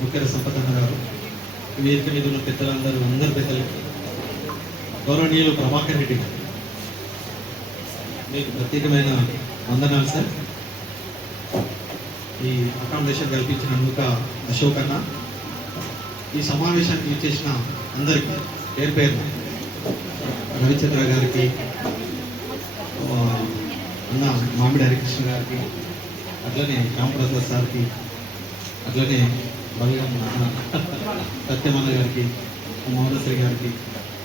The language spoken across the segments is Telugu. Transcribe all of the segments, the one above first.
ముఖ్య సంపదన్న గారు, వేదిక మీద ఉన్న అందరు పెద్దలు, గౌరవనీయులు ప్రభాకర్ రెడ్డి గారు, మీకు ప్రత్యేకమైన వందనాలు సార్. ఈ అకామిడేషన్ కల్పించినందుకు అశోక్ అన్న, ఈ సమావేశానికి ఇచ్చేసిన అందరికీ పేరు పేరు, రవిచంద్ర గారికి, అన్న మామిడి హరికృష్ణ గారికి, అట్లనే రామప్రసాద్ సార్కి, అట్లనే బలిగం సత్యమన్న గారికి, మౌనశ్రీ గారికి.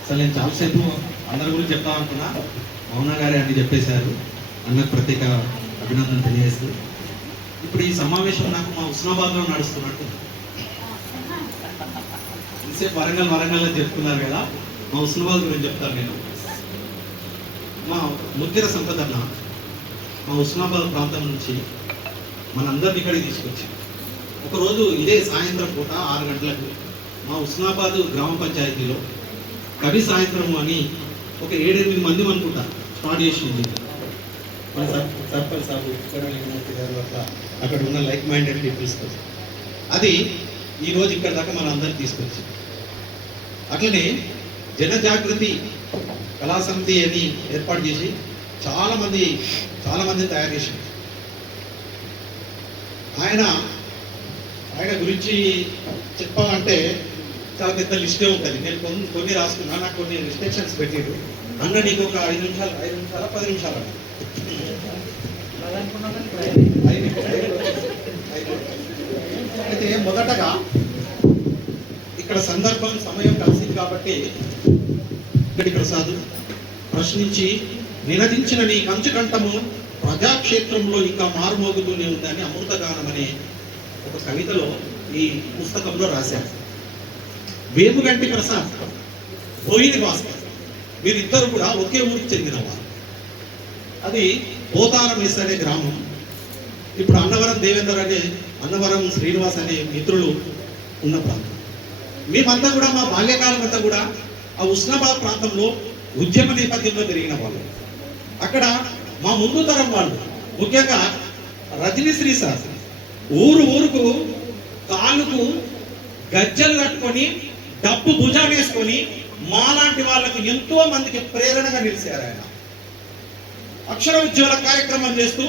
అసలు నేను చాలాసేపు అందరి గురించి చెప్తా అనుకున్నా, మౌన గారే అని చెప్పేశారు. అన్నకు ప్రత్యేక అభినందన తెలియజేస్తూ, ఇప్పుడు ఈ సమావేశం నాకు మా హుస్నాబాద్లో నడుస్తున్నట్టు. ఇంతసేపు వరంగల్లో చెప్తున్నారు కదా, మా హుస్నాబాద్ గురించి చెప్తాను నేను. మా ముద్దిర సంపదన్న మా హుస్నాబాద్ ప్రాంతం నుంచి మనందరినీ ఇక్కడికి తీసుకొచ్చి, ఒకరోజు ఇదే సాయంత్రం పూట 6 గంటలకు మా హుస్నాబాద్ గ్రామ పంచాయతీలో కవి సాయంత్రం అని ఒక 7-8 మంది అనుకుంటా స్టార్ట్ చేసింది. మన సర్పంచ్ సాబు గారు అట్లా అక్కడ ఉన్న లైక్ మైండెడ్ పీపుల్స్. అది ఈరోజు ఇక్కడ దాకా మన అందరికి తీసుకొచ్చి, అట్లనే జనజాగృతి కళాసమితి అని ఏర్పాటు చేసి చాలా మంది తయారు చేశారు. ఆయన గురించి చెప్పాలంటే చాలా పెద్ద లిస్టే ఉంటుంది. నేను కొన్ని రాసుకున్నా, నాకు కొన్ని రిస్ట్రిక్షన్స్ పెట్టారు. అన్న నీకు ఒక 5 నిమిషాలు 10 నిమిషాలు అయితే మొదటగా ఇక్కడ సందర్భం సమయం కలిసింది కాబట్టి, ఇక్కడి ప్రసాద్ ప్రశ్నించి నినదించిన నీ కంచుకంఠము ప్రజాక్షేత్రంలో ఇంకా మారుమోగుతూనే ఉందని అమృతగానం అనే ఒక కవితలో ఈ పుస్తకంలో రాశారు. వేముగంటి ప్రసాద్, బోయిని భాస్కర్, వీరిద్దరు కూడా ఒకే ఊరికి చెందినవారు. అది పోతారమేస్ అనే గ్రామం. ఇప్పుడు అన్నవరం శ్రీనివాస్ అనే మిత్రులు ఉన్న ప్రాంతం. మేమంతా కూడా మా బాల్యకాలం అంతా కూడా ఆ హుస్నాబాద్ ప్రాంతంలో ఉద్యమ నేపథ్యంలో పెరిగిన వాళ్ళు. అక్కడ మా ముందు తరం వాళ్ళు, ముఖ్యంగా రజనీశ్రీ సార్, ఊరుకు కాళ్ళకు గజ్జలు కట్టుకొని డబ్బు భుజానేసుకొని మాలాంటి వాళ్ళకి ఎంతో మందికి ప్రేరణగా నిలిచారు. ఆయన అక్షర ఉజ్వల కార్యక్రమం చేస్తూ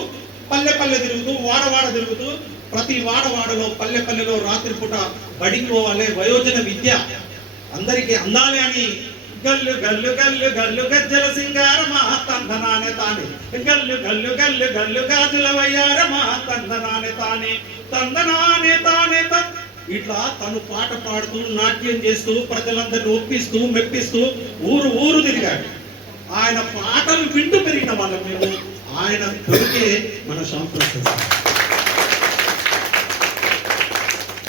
పల్లె తిరుగుతూ వాడవాడ తిరుగుతూ ప్రతి వాడవాడలో పల్లెలో రాత్రిపూట బడికి పోవాలి, వయోజన విద్య అందరికీ అందాలి అని గల్లు గల్లు గల్లు గల్లు గజ్జల సింగారమా తందనానే తానే, గల్లు గల్లు గల్లు గల్లు గాజుల వయ్యారమా తందనానే తానే ఇట్లా తను పాట పాడుతూ నాట్యం చేస్తూ ప్రజలందరినీ ఒప్పిస్తూ మెప్పిస్తూ ఊరు తిరిగాడు. ఆయన పాటలు వింటూ పెరిగిన వాళ్ళం మేము. ఆయన కొడుకే మన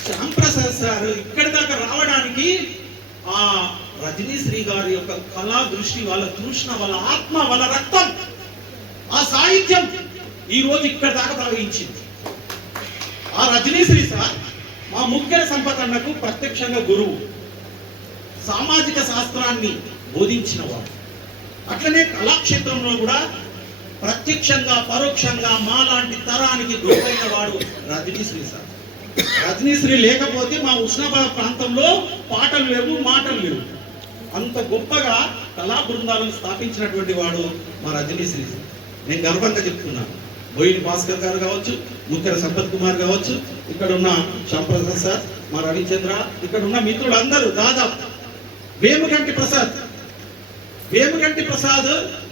శ్యాంప్రసాద్ సార్ ఇక్కడి దాకా రావడానికి ఆ రజనీశ్రీ గారి యొక్క కళా దృష్టి, వాళ్ళ తృష్ణ, వాళ్ళ ఆత్మ, వాళ్ళ రక్తం, ఆ సాహిత్యం ఈ రోజు ఇక్కడి దాకా ప్రవహించింది. ఆ రజనీశ్రీ సార్ మా ముఖ్య సంపదన్నకు ప్రత్యక్షంగా గురువు, సామాజిక శాస్త్రాన్ని బోధించిన వాడు. అట్లనే కళాక్షేత్రంలో కూడా ప్రత్యక్షంగా పరోక్షంగా మాలాంటి తరానికి గురువైన వాడు రజనీశ్రీ సార్. రజనీశ్రీ లేకపోతే మా హుస్నాబాద్ ప్రాంతంలో పాటలు లేవు, మాటలు లేవు. అంత గొప్పగా కళా బృందాలను స్థాపించినటువంటి వాడు మా రజనీశ్రీ సార్. నేను గర్వంగా చెప్తున్నాను. బోయిని భాస్కర్ గారు కావచ్చు, ముఖ్య సంపత్ కుమార్ కావచ్చు, ఇక్కడ ఉన్న శ్యాంప్రసాద్ సార్, మా రవిచంద్ర, ఇక్కడ ఉన్న మిత్రులు అందరూ దాదాపు. వేముగంటి ప్రసాద్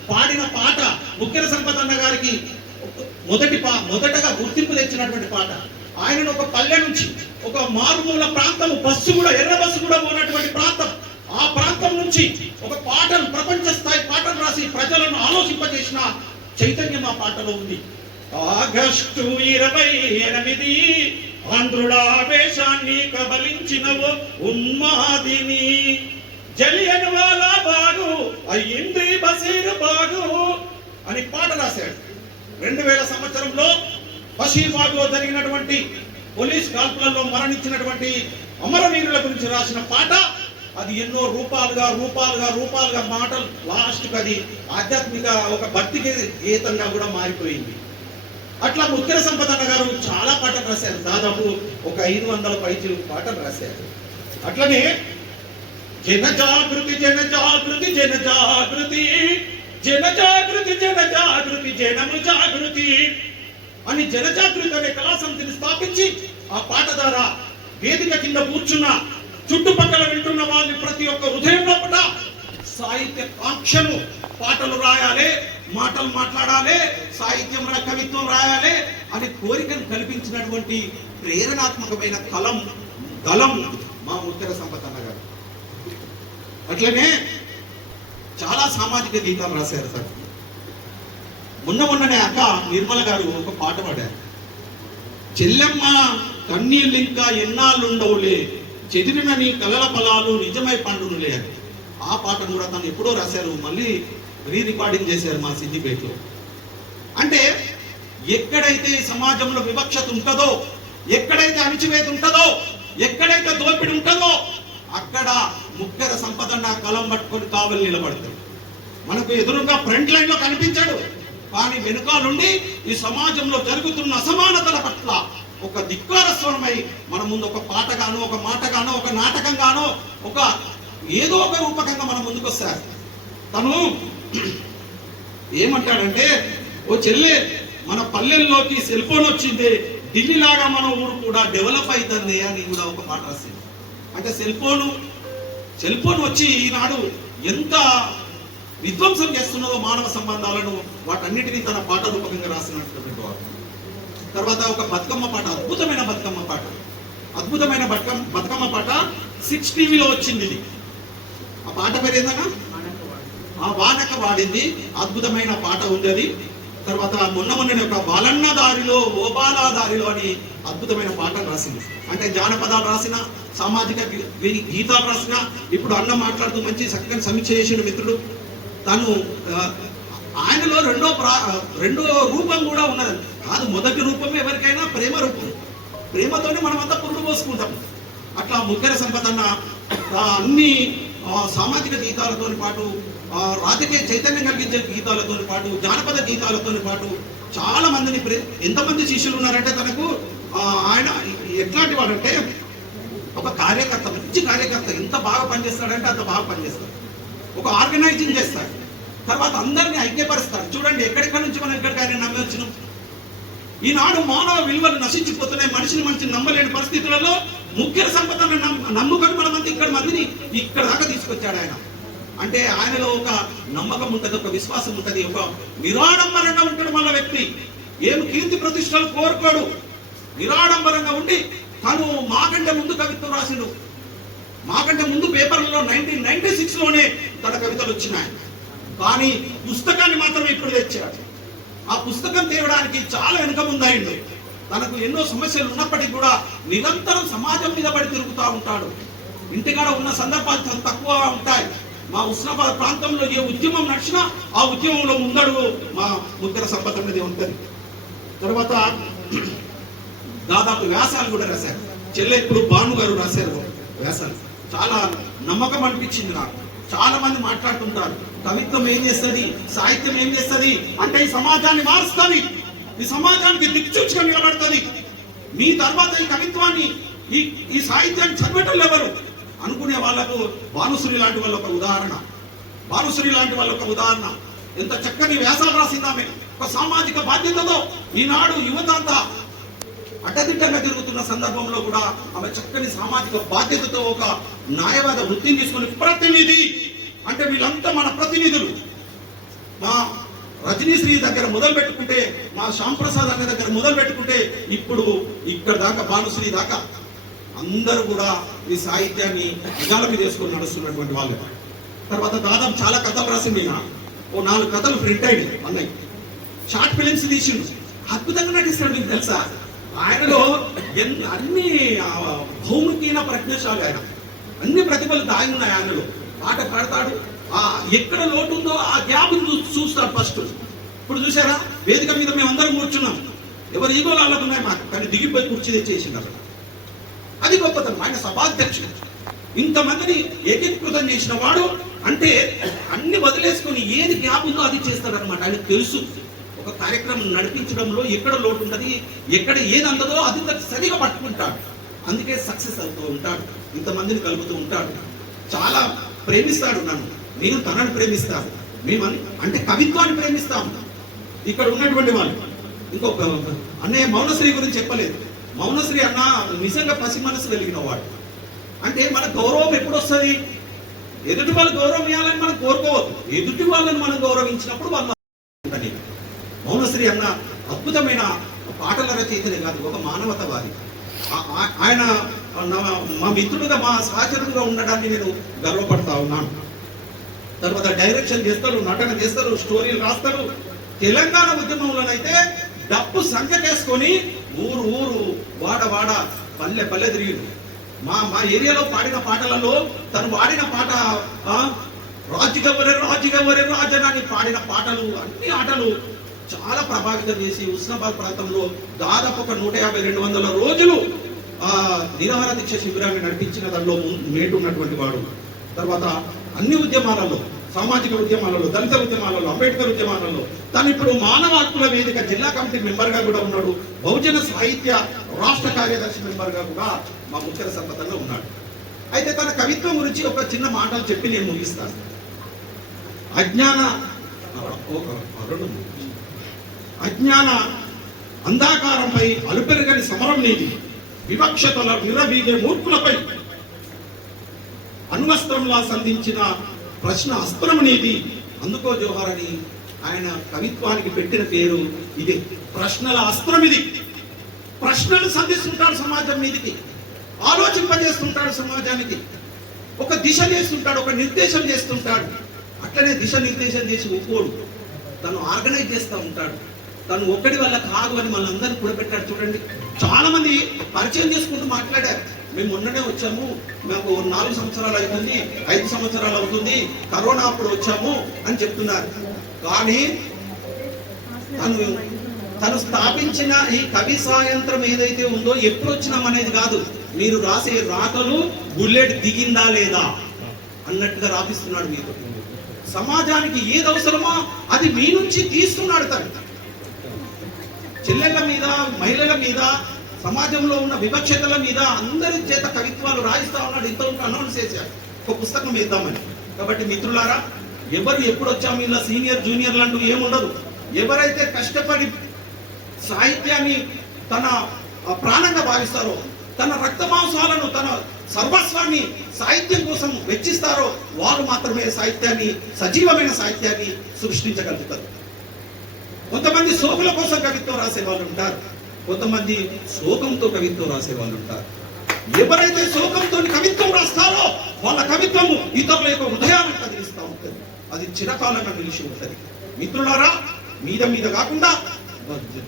పాడిన పాట ముఖ్య సంపదన్న గారికి మొదటగా గుర్తింపు తెచ్చినటువంటి పాట. ఆయనను ఒక పల్లె నుంచి ఒక మారుమూల ప్రాంతం, ఎర్ర బస్సు కూడా ఉన్నటువంటి ప్రాంతం, ఆ ప్రాంతం నుంచి ఒక పాటను, ప్రపంచ స్థాయి పాటలు రాసి ప్రజలను ఆలోచింపజేసిన చైతన్యం ఆ పాటలో ఉంది. ఆగస్టు 28 ఆంధ్రుల వేషాన్ని కబలించినవో ఉన్మాదిని, జలియన్ వాలా బాగు అయ్యింది బషీర్ బాగు అని పాట రాశాడు. 2000 సంవత్సరంలో బషీర్బాగ్ లో జరిగినటువంటి పోలీస్ కాల్పులలో మరణించినటువంటి అమరవీరుల గురించి రాసిన పాట. అది ఎన్నో రూపాలుగా మాటలు, లాస్ట్కి అది ఆధ్యాత్మిక ఒక భక్తి గీతంగా కూడా మారిపోయింది. అట్లా ముక్కెర సంపదన్న గారు చాలా పాటలు రాశారు, దాదాపు ఒక 500 పైచిలకు పాటలు రాశారు. అట్లనే జన జాగృతి జన జాగృతి జన జాగృతి జన జాగృతి జన జాగృతి జనము జాగృతి అని జనజాగృతి అనే కళా సమితిని స్థాపించి ఆ పాట ద్వారా వేదిక కింద కూర్చున్న చుట్టుపక్కల వింటున్న వాళ్ళని ప్రతి ఒక్క హృదయం లోపల సాహిత్య కాంక్షను, పాటలు రాయాలి, మాటలు మాట్లాడాలి, సాహిత్యం కవిత్వం రాయాలి అని కోరికను కల్పించినటువంటి ప్రేరణాత్మకమైన దళం మా ముక్కెర సంపదన్న గారు. అట్లనే చాలా సామాజిక గీతాలు రాశారు సార్. మొన్ననే అక్క నిర్మల గారు ఒక పాట పాడారు, చెల్లెమ్మ కన్నీళ్ళు ఇంకా ఎన్నాళ్ళుండవులే, చెదిరిన నీ కలల ఫలాలు నిజమై పండునులే అని. ఆ పాటను కూడా తను ఎప్పుడో రాశారు, మళ్ళీ రికార్డింగ్ చేశారు మా సిద్దిపేటలో. అంటే ఎక్కడైతే సమాజంలో వివక్షత ఉంటుందో, ఎక్కడైతే అణిచివేత ఉంటుందో, ఎక్కడైతే దోపిడి ఉంటుందో అక్కడ ముక్కెర సంపదన్న కలం పట్టుకొని కావలి నిలబడతాడు. మనకు ఎదురుగా ఫ్రంట్ లైన్ లో కనిపించాడు, కానీ వెనుకాలుండి ఈ సమాజంలో జరుగుతున్న అసమానతల పట్ల ఒక ధిక్కార స్వరమై మన ముందు ఒక పాటగానో, ఒక మాటగానో, ఒక నాటకంగానో, ఒక ఏదో ఒక రూపకంగా మన ముందుకు వస్తారు. తను ఏమంటాడంటే, ఓ చెల్లె మన పల్లెల్లోకి సెల్ ఫోన్ వచ్చింది, ఢిల్లీ లాగా మన ఊరు కూడా డెవలప్ అవుతుంది అని కూడా ఒక మాట రాసింది. అంటే సెల్ ఫోన్ వచ్చి ఈనాడు ఎంత విధ్వంసం చేస్తున్నదో మానవ సంబంధాలను, వాటన్నిటినీ తన పాట రూపకంగా రాసినటువంటి వాడు. తర్వాత ఒక బతుకమ్మ పాట, అద్భుతమైన బతుకమ్మ పాట 6 టీవీలో వచ్చింది. ఇది ఆ పాట పేరు ఏందన్నా, ఆ వానక వాడింది, అద్భుతమైన పాట ఉంది అది. తర్వాత మొన్ననే ఒక బాలన్న దారిలో ఓ బాలా దారిలో అని అద్భుతమైన పాటలు రాసింది. అంటే జానపదాలు రాసిన, సామాజిక గీతాలు రాసిన, ఇప్పుడు అన్న మాట్లాడుతూ మంచి చక్కని సమీక్ష చేసిన మిత్రుడు. తను ఆయనలో రెండో రూపం కూడా ఉన్నది కాదు. మొదటి రూపం ఎవరికైనా ప్రేమ రూపం, ప్రేమతోనే మనం అంతా పురుడు పోసుకుంటాం. అట్లా ముక్కెర సంపదన్న అన్ని సామాజిక గీతాలతో పాటు, రాజకీయ చైతన్యం కలిగించే గీతాలతో పాటు, జానపద గీతాలతో పాటు చాలా మందిని, ఎంతమంది శిష్యులు ఉన్నారంటే తనకు ఆయన ఎట్లాంటి వాడంటే ఒక కార్యకర్త, మంచి కార్యకర్త. ఎంత బాగా పనిచేస్తాడంటే అంత బాగా పనిచేస్తాడు. ఒక ఆర్గనైజింగ్ చేస్తాడు, తర్వాత అందరినీ ఐక్యపరుస్తాడు. చూడండి ఎక్కడెక్కడి నుంచి మనం ఎక్కడికి ఆయన నమ్మి వచ్చినాం. ఈనాడు మానవ విలువలు నశించిపోతున్నాయి, మనిషిని నమ్మలేని పరిస్థితులలో ముక్కెర సంపదను నమ్ముకొని మనమంతా మందిని ఇక్కడ దాకా తీసుకొచ్చాడు ఆయన. అంటే ఆయనలో ఒక నమ్మకం ఉంటుంది, ఒక విశ్వాసం ఉంటుంది, ఒక నిరాడంబరంగా ఉంటాడు. మన వ్యక్తి ఏం కీర్తి ప్రతిష్టలు కోరుకోడు, నిరాడంబరంగా ఉండి తను మాకంటే ముందు కవిత్వం రాసిండు. మాకంటే ముందు పేపర్లలో 1996లోనే తన కవితలు వచ్చినాయి. కానీ పుస్తకాన్ని మాత్రం ఇప్పుడు తెచ్చాడు. ఆ పుస్తకం తేవడానికి చాలా వెనుక ముందయిండు. తనకు ఎన్నో సమస్యలు ఉన్నప్పటికీ కూడా నిరంతరం సమాజం మీద పడి తిరుగుతూ ఉంటాడు. ఇంటికాడ ఉన్న సందర్భాలు చాలా తక్కువ ఉంటాయి. మా ఉస్నాబాద్ ప్రాంతంలో ఏ ఉద్యమం నడిచినా ఆ ఉద్యమంలో ముందడుగు మా ముక్కెర సంపదన్నది ఉంటుంది. తర్వాత దాదాపు వ్యాసాలు కూడా రాశారు. చెల్లె ఇప్పుడు భాను గారు రాశారు వ్యాసాలు. చాలా నమ్మకం అనిపించింది నాకు. చాలా మంది మాట్లాడుతుంటారు, కవిత్వం ఏం చేస్తుంది, సాహిత్యం ఏం చేస్తుంది అంటే ఈ సమాజాన్ని మారుస్తుంది, ఈ సమాజానికి దిక్చూచిగా నిలబడుతుంది. మీ తర్వాత ఈ కవిత్వాన్ని, ఈ సాహిత్యాన్ని చదివేటోళ్ళు ఎవరు అనుకునే వాళ్ళకు భానుశ్రీ లాంటి వాళ్ళ ఒక ఉదాహరణ. ఎంత చక్కని వ్యాసాలు రాసిందామె. ఒక సామాజిక బాధ్యతతో ఈనాడు యువత అంతా అడ్డదిడ్డంగా తిరుగుతున్న సందర్భంలో కూడా ఆమె చక్కని సామాజిక బాధ్యతతో ఒక న్యాయవాద వృత్తిని తీసుకుని ప్రతినిధి అంటే వీళ్ళంతా మన ప్రతినిధులు. మా రజనీశ్రీ దగ్గర మొదలు పెట్టుకుంటే, మా శ్యాంప్రసాద్ అనే దగ్గర మొదలు పెట్టుకుంటే, ఇప్పుడు ఇక్కడ దాకా భానుశ్రీ దాకా అందరూ కూడా ఈ సాహిత్యాన్ని నిజాల మీద వేసుకొని నడుస్తున్నటువంటి వాళ్ళు. తర్వాత దాదాపు చాలా కథలు రాసింది. ఓ 4 కథలు ప్రింట్ అయ్యింది అన్నయ్య. షార్ట్ ఫిలిమ్స్ తీసిండు, అద్భుతంగా నటిస్తాడు. మీకు తెలుసా, ఆయనలో అన్ని భౌమికీన ప్రజ్ఞశాలు, ఆయన అన్ని ప్రతిభలు దాగి ఉన్నాయి ఆయనలో. పాట పాడతాడు, ఎక్కడ లోటు ఉందో ఆ గ్యాప్ చూస్తాడు ఫస్ట్. ఇప్పుడు చూసారా, వేదిక మీద మేము అందరం కూర్చున్నాం, ఎవరు ఈగోలు అల్లకున్నాయి మాకు, కానీ దిగిపోయి కుర్చీ తెచ్చేసింది అక్కడ. అది గొప్పతనం. ఆయన సభాధ్యక్షుడు, ఇంతమందిని ఏకీకృతం చేసిన వాడు. అంటే అన్ని వదిలేసుకొని ఏది గ్యాప్ ఉందో అది చేస్తాడనమాట. ఆయనకు తెలుసు ఒక కార్యక్రమం నడిపించడంలో ఎక్కడ లోటు ఉంటుంది, ఎక్కడ ఏది అందదో అది సరిగా పట్టుకుంటాడు. అందుకే సక్సెస్ అవుతూ ఉంటాడు, ఇంతమందిని కలుపుతూ ఉంటాడు. చాలా ప్రేమిస్తాడు నన్ను, నేను తనను ప్రేమిస్తాను. మేము అంటే కవిత్వాన్ని ప్రేమిస్తాము. ఇక్కడ ఉన్నటువంటి వాళ్ళు ఇంకొక అన్నయ్య మౌనశ్రీ గురించి చెప్పలేదు. మౌనశ్రీ అన్న నిజంగా పసి మనసు కలిగిన వాడు. అంటే మన గౌరవం ఎప్పుడు వస్తుంది? ఎదుటి వాళ్ళు గౌరవం ఇవ్వాలని మనం కోరుకోవద్దు, ఎదుటి వాళ్ళని మనం గౌరవించినప్పుడు వాళ్ళు. మౌనశ్రీ అన్న అద్భుతమైన పాటల రచయితనే కాదు, ఒక మానవతావాది. ఆయన మా మిత్రుడుగా, మా సహచరుడుగా ఉండడాన్ని నేను గర్వపడతా ఉన్నాను. తర్వాత డైరెక్షన్ చేస్తారు, నటన చేస్తారు, స్టోరీలు రాస్తారు. తెలంగాణ ఉద్యమంలోనైతే డప్పు సంఖ్యకేసుకొని ఊరు ఊరు, వాడ వాడ, పల్లె పల్లె తిరిగింది. మా ఏరియాలో పాడిన పాటలలో తను వాడిన పాట రాజుగవరే రాజుగవరే రాజనాన్ని పాడిన పాటలు, అన్ని ఆటలు చాలా ప్రభావితం చేసి ఉస్నాబాద్ ప్రాంతంలో దాదాపు ఒక 150-200 రోజులు నిరాహార దీక్ష శిబిరాన్ని నడిపించిన దానిలో మేటున్నటువంటి వాడు. తర్వాత అన్ని ఉద్యమాలలో, సామాజిక ఉద్యమాలలో, దళిత ఉద్యమాలలో, అంబేద్కర్ ఉద్యమాలలో తను ఇప్పుడు మానవ హక్కుల వేదిక జిల్లా కమిటీ మెంబర్గా కూడా ఉన్నాడు. బహుజన సాహిత్య రాష్ట్ర కార్యదర్శి మెంబర్గా కూడా మా ముఖ్య సంపదంలో ఉన్నాడు. అయితే తన కవిత్వం గురించి ఒక చిన్న మాటలు చెప్పి నేను ముగిస్తాను. అజ్ఞాన అంధాకారంపై అలుపెరగని సమరం నీది, వివక్షతల విరవీగే మూర్ఖులపై అణ్వస్త్రంలా సంధించిన ప్రశ్న అస్త్రం నీది. అందుకో జోహార్ అని ఆయన కవిత్వానికి పెట్టిన పేరు ఇదే, ప్రశ్నల అస్త్రం. ఇది ప్రశ్నలు సంధిస్తుంటాడు సమాజం మీదికి, ఆలోచింపజేస్తుంటాడు సమాజానికి, ఒక దిశ చేస్తుంటాడు, ఒక నిర్దేశం చేస్తుంటాడు. అట్లనే దిశ నిర్దేశం చేసి ఒక్కోడు తను ఆర్గనైజ్ చేస్తూ ఉంటాడు. తను ఒక్కడి వల్ల కాదు అని మనందరినీ కూడబెట్టాడు. చూడండి, చాలా మంది పరిచయం చేసుకుంటూ మాట్లాడారు. మేము మొన్ననే వచ్చాము, మాకు 4 సంవత్సరాలు అవుతుంది, 5 సంవత్సరాలు అవుతుంది, కరోనా అప్పుడు వచ్చాము అని చెప్తున్నారు. కానీ తను స్థాపించిన ఈ కవి సాయంత్రం ఏదైతే ఉందో ఎప్పుడు వచ్చినాం అనేది కాదు, మీరు రాసే రాతలు బుల్లెట్ దిగిందా లేదా అన్నట్టుగా రాపిస్తున్నాడు. మీరు సమాజానికి ఏది అవసరమో అది మీ నుంచి తీస్తున్నాడు. తను చెల్లెళ్ళ మీద, మహిళల మీద, సమాజంలో ఉన్న వివక్షతల మీద అందరి చేత కవిత్వాలు రాయిస్తా ఉన్నాడు. ఇంతవరకు అనౌన్స్ చేశారు ఒక పుస్తకం వేద్దామని. కాబట్టి మిత్రులారా, ఎవరు ఎప్పుడు వచ్చాము, ఇలా సీనియర్ జూనియర్లు అంటూ ఏముండదు. ఎవరైతే కష్టపడి సాహిత్యాన్ని తన ప్రాణంగా భావిస్తారో, తన రక్తమాంసాలను, తన సర్వస్వాన్ని సాహిత్యం కోసం వెచ్చిస్తారో వారు మాత్రమే సాహిత్యాన్ని, సజీవమైన సాహిత్యాన్ని సృష్టించగలుగుతారు. కొంతమంది సోకుల కోసం కవిత్వం రాసే వాళ్ళు ఉంటారు, కొంతమంది శోకంతో కవిత్వం రాసే వాళ్ళు ఉంటారు. ఎవరైతే శోకంతో కవిత్వం రాస్తారో వాళ్ళ కవిత్వము ఇతరుల యొక్క హృదయాన్ని కదిలిస్తూ ఉంటుంది, అది చిరకాలంగా నిలిచి ఉంటుంది. మిత్రులారా, మీద మీద కాకుండా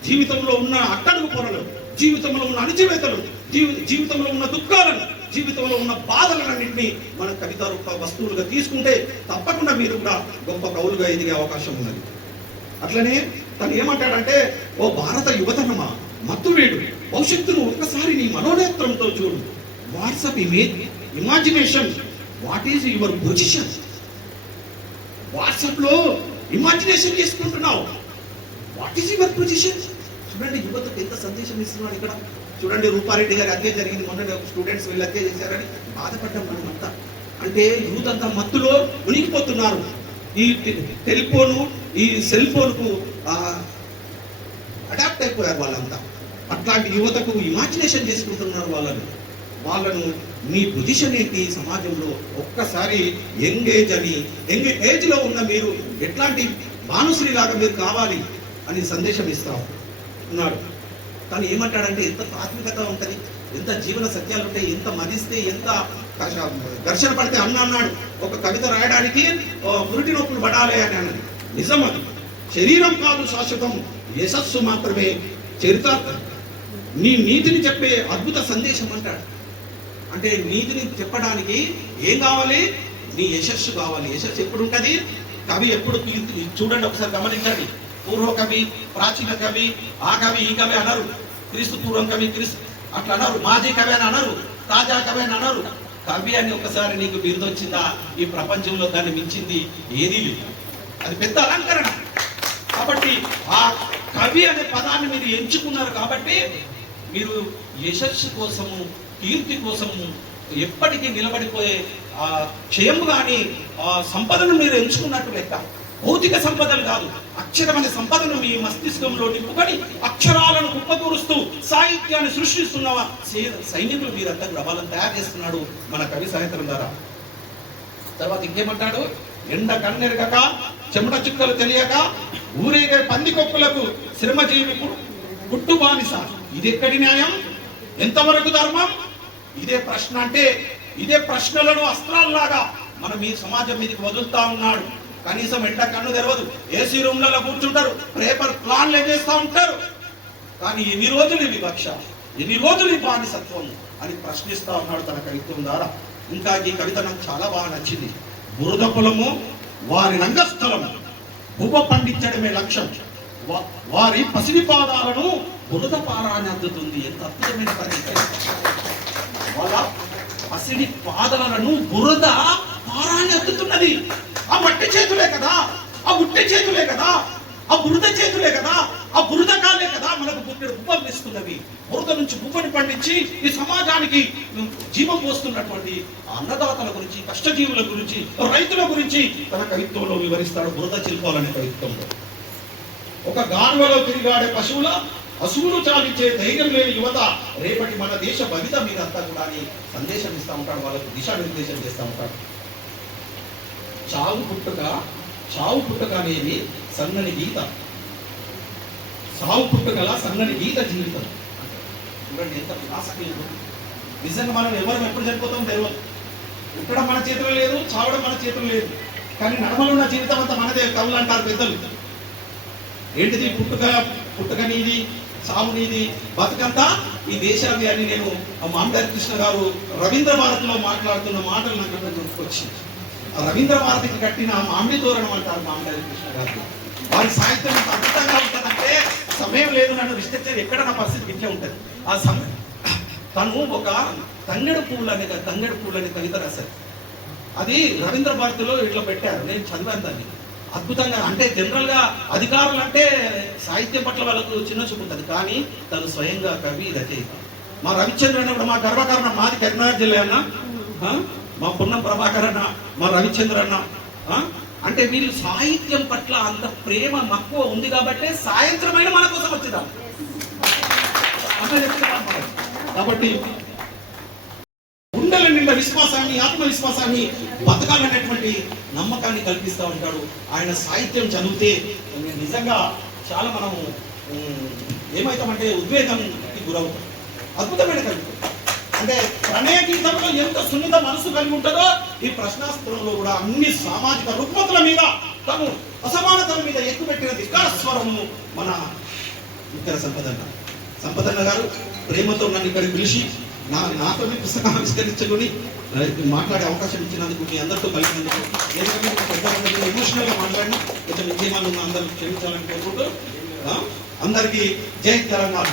జీవితంలో ఉన్న అట్టడుగు పొరలు, జీవితంలో ఉన్న అణచివేతలు, జీవితంలో ఉన్న దుఃఖాలను, జీవితంలో ఉన్న బాధలన్నింటినీ మన కవిత రూప వస్తువులుగా తీసుకుంటే తప్పకుండా మీరు కూడా గొప్ప కవులుగా ఎదిగే అవకాశం ఉన్నది. అట్లనే తను ఏమంటాడంటే, ఓ భారత యువతనమా, మత్తువేడు భవిష్యత్తును ఒక్కసారి నీ మనోనేత్రంతో చూడు. WhatsApp imagination, what is your position? WhatsApp లో ఇమాజినేషన్ చేసుకుంటున్నావు, వాట్ ఈజ్ యువర్ పొజిషన్? చూడండి, యువతకు ఎంత సందేశం ఇస్తున్నాడు ఇక్కడ. చూడండి, రూపారెడ్డి గారి హత్య జరిగింది మొన్న, స్టూడెంట్స్ వీళ్ళు హత్య చేశారని బాధపడ్డాం మనమంతా. అంటే యూత్ అంతా మత్తులో మునిగిపోతున్నారు. ఈ టెలిఫోను, ఈ సెల్ ఫోన్కు అడాప్ట్ అయిపోయారు వాళ్ళంతా. అట్లాంటి యువతకు ఇమాజినేషన్ చేసుకుంటున్నారు వాళ్ళను మీ పొజిషన్ ఏంటి సమాజంలో ఒక్కసారి యంగేజ్ అని, యంగ్ ఏజ్లో ఉన్న మీరు ఎట్లాంటి భానుశ్రీ లాగా మీరు కావాలి అని సందేశం ఇస్తా ఉన్నాడు. తను ఏమంటాడంటే, ఎంత తాత్వికత ఉంటుంది, ఎంత జీవన సత్యాలు ఉంటాయి, ఎంత మదిస్తే, ఎంత ఘర్షణ పడితే అన్నాడు. ఒక కవిత రాయడానికి పురిటి నొప్పులు పడాలి అని అన్నది నిజం. అది శరీరం కాదు శాశ్వతం, యశస్సు మాత్రమే చరితార్థం. నీ నీతిని చెప్పే అద్భుత సందేశం అంటాడు. అంటే నీతిని చెప్పడానికి ఏం కావాలి? నీ యశస్సు కావాలి. యశస్సు ఎప్పుడు ఉంటుంది? కవి ఎప్పుడు చూడండి, ఒకసారి గమనించండి. పూర్వ కవి, ప్రాచీన కవి, ఆ కవి ఈ కవి అనరు, క్రీస్తు పూర్వం కవి, క్రీస్తు అట్లా అనరు, మాజీ కవి అని అనరు, తాజా కవి అని అనరు. కవి అని ఒకసారి నీకు బిరుదు వచ్చిందా, ఈ ప్రపంచంలో దాన్ని మించింది ఏదీ లేదు. అది పెద్ద అలంకరణ. కాబట్టి ఆ కవి అనే పదాన్ని మీరు ఎంచుకున్నారు కాబట్టి మీరు యశస్సు కోసము, కీర్తి కోసము ఎప్పటికీ నిలబడిపోయే ఆ క్షయము కానీ ఆ సంపదను మీరు ఎంచుకున్నట్టు లెక్క. భౌతిక సంపదలు కాదు, అక్షరమైన సంపదను మీ మస్తిష్కంలో నింపుకొని అక్షరాలను కుప్పకూరుస్తూ సాహిత్యాన్ని సృష్టిస్తున్న సైనికులు మీరంతా కూడా వాళ్ళని తయారు చేస్తున్నాడు మన కవి సాహిత్యం ద్వారా. తర్వాత ఇంకేమంటాడు, ఎండ కన్నెరగక చెమట చుక్కలు తెలియక ఊరేగే పందికొక్కులకు శ్రమజీవి పుట్టు బానిస. ఇది ఎక్కడి న్యాయం, ఎంతవరకు ధర్మం? ఇదే ప్రశ్న. అంటే ఇదే ప్రశ్నలను అస్త్రాల్లాగా మనం ఈ సమాజం మీదకి వదులుతా ఉన్నాడు. కనీసం ఎండ కన్ను తెరవదు, ఏసీ రూమ్లలో కూర్చుంటారు, పేపర్ ప్లాన్లు చేస్తూ ఉంటారు. కానీ ఎన్ని రోజులు ఈ వివక్ష, ఎన్ని రోజులు ఈ బానిసత్వం అని ప్రశ్నిస్తా ఉన్నాడు తన కవిత్వం ద్వారా. ఇంకా ఈ కవిత నాకు చాలా బాగా నచ్చింది. బురద పొలము వారి రంగస్థలము, భూప పండించడమే లక్ష్యం, వారి పసిడి పాదాలను బురద పారాన్ని అద్దుతుంది. ఎంత అద్భుతమైన పరిస్థితి! వాళ్ళ పసిడి పాదాలను బురద పారాన్ని అద్దుతున్నది. ఆ మట్టి చేతులే కదా, ఆ ఉట్టి చేతులే కదా, ఆ బురద చేతులే కదా, ఆ బురద కాలే కదా మనకు బుబ్బలు ఇస్తున్నవి. బురద నుంచి బుబ్బని పండించి ఈ సమాజానికి జీవం పోస్తున్నటువంటి అన్నదాతల గురించి, కష్టజీవుల గురించి, రైతుల గురించి తన కవిత్వంలో వివరిస్తాడు. బురద శిల్పాలనే కవిత్వంలో ఒక గానువలో తిరిగాడే పశువుల అసువులు చాలించే ధైర్యం లేని యువత రేపటి మన దేశ భవిత మీదంతా కూడా సందేశం ఇస్తూ ఉంటాడు, వాళ్ళకు దిశానిర్దేశం చేస్తూ ఉంటాడు. చావు పుట్టుక అనేది సన్నని గీత, సావు పుట్టుకల సన్నని గీత జీవితం. చూడండి ఎంత ఫిలాసఫీ. నిజంగా మనం ఎవరు ఎప్పుడు చనిపోతాం తెలియదు. పుట్టడం మన చేతిలో లేదు, చావడం మన చేతిలో లేదు. కానీ నడమలున్న జీవితం అంతా మనదే. కవులు అంటారు పెద్దలు, ఏంటిది పుట్టుక నీది, సావు నీది, బతుకంతా ఈ దేశాన్ని అని. నేను మామిడారి కృష్ణ గారు రవీంద్ర భారతిలో మాట్లాడుతున్న మాటలు నాకు గుర్తుకొచ్చింది. ఆ రవీంద్ర భారతికి కట్టిన మామిడి తోరణం అంటారు మామిడారి కృష్ణ గారు. వారి సాహిత్యం ఎంత అద్భుతంగా ఉంటుందంటే, సమయం లేదు నన్ను రిస్ట్రిక్ట్ ఎక్కడ నా పరిస్థితి ఇట్లే ఉంటుంది. ఆ సమయం తను ఒక తంగెడు పూలు అనే కవిత రాశారు. అది రవీంద్ర భారతిలో ఇట్లా పెట్టారు, నేను చదివాను దాన్ని. అద్భుతంగా. అంటే జనరల్ గా అధికారులు అంటే సాహిత్యం పట్ల వాళ్ళకు చిన్న చూపు ఉంటుంది, కానీ తను స్వయంగా కవి, రచయిత. మా రవిచంద్ర అన్న కూడా మా గర్వకారణం. మాది కరీంనగర్ జిల్లా అన్న, మా పున్నం ప్రభాకర్ అన్న, మా రవిచంద్ర అన్న. అంటే వీళ్ళు సాహిత్యం పట్ల అంత ప్రేమ మక్కువ ఉంది కాబట్టి సాయంత్రమైన మన కోసం వచ్చిదాం. కాబట్టి గుండెల నిండా విశ్వాసాన్ని, ఆత్మవిశ్వాసాన్ని, బతకాలనేటువంటి నమ్మకాన్ని కల్పిస్తూ ఉంటాడు. ఆయన సాహిత్యం చదివితే నిజంగా చాలా మనము ఏమవుతామంటే ఉద్వేగానికి గురవుతాం. అద్భుతమైన కవిత్వం. అంటే ప్రణయ గీతంలో ఎంత సున్నిత మనసు కలిగి ఉంటుందో ఈ ప్రశ్నాస్త్రంలో కూడా అన్ని సామాజిక రుగ్మతల మీద, తను అసమానతల మీద ఎక్కుపెట్టిన ధిక్కారస్వరము మన ఉత్తర సంపదన్న గారు ప్రేమతో నన్ను ఇక్కడికి పిలిచి నాతోనే పుస్తకం ఆవిష్కరించుకొని మాట్లాడే అవకాశం ఇచ్చినందుకు, మీ అందరితో కలిసినందుకు, పెద్ద ఎమోషనల్ గా మాట్లాడినా కొంచెం నియమాలు ఉన్న అందరూ క్షమించాలని కోరుకుంటూ అందరికీ జై తెలంగాణ.